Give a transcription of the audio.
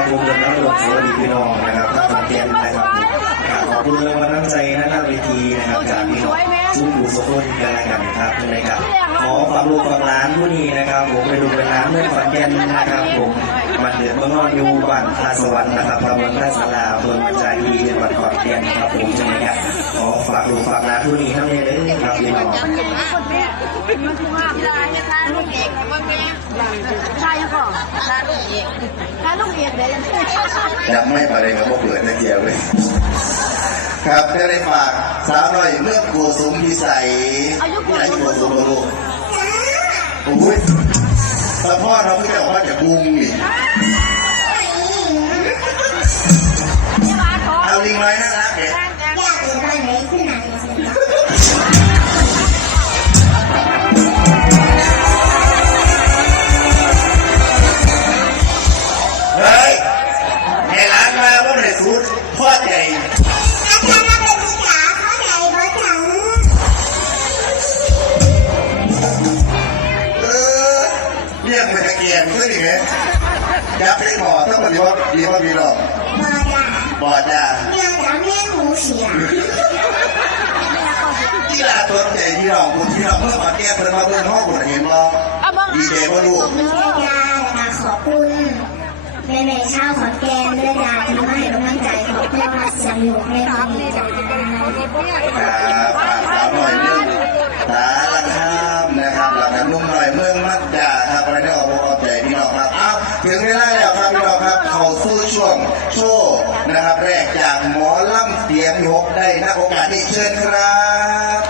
นะครับรมถึงนักดีพี่น้องนะครับทั้งสองแกนนะครับขอบคุณแรงบันดาลใจนักดนตรีนะครับจากพี่น้องซุ้มผู้สกุลกันนะครับครับในกับขอความรู้ความร้านผู้นี้นะครับผมไปดูไปน้ำนเมื่อฝันแกนนะครับผมมันเดือดเมืองนอนอยู่บ้านพาสวรรค์นะครับพระวันพระสลาเมืองใจดีจังหวัดขอนแก่นครับผมจังหวับขอฝากดูฝากร้านผู้นี้ทั้งนเลยนะครับพี่น้องขอบคุณมากที่ได้ท้าให้เก่งครับเพื่อน ลายนะคะลูกเอกว่าแม่ชายยังก่อนลายลูกเอกลายลูกเอกเดี๋ยวยังยังไม่มาเลยกับพวกเปิดตะเกียบเลยครับก็ได้ฝากสาวหน่อยเรื่องโกสุมพิสัยที่ไหนโกสุมลูกโอ้ยสะพ่อเราเพิ่งจะออกมาจากบุงนี่ รียกไปตะเกียบก็ดีไงยับไปหมอต้องมาดีว่าดีว่ามีหรอกมาจ้ะบอจ้าเนี่ยจ๋าแม่หมูเสียที่ลาตัวใจที่เราคุณที่เราเมื่อมาแก้เพิ่นมาเพิ่นห้องคุณเห็นบ่ดีใจว่าลูกมีแค่ยาและขอบคุณแม่แม่ชาวขอนแก่นด้วยจ้าที่มาให้กำลังใจขอบคุณมาเสียงอยู่ในตอนนี้จ้าครับสาวหน่อย เขาสู้ช่วงโชว์นะครับ แรกจากหมอลำเสียงยกได้นะโอกาสที่เชิญครับ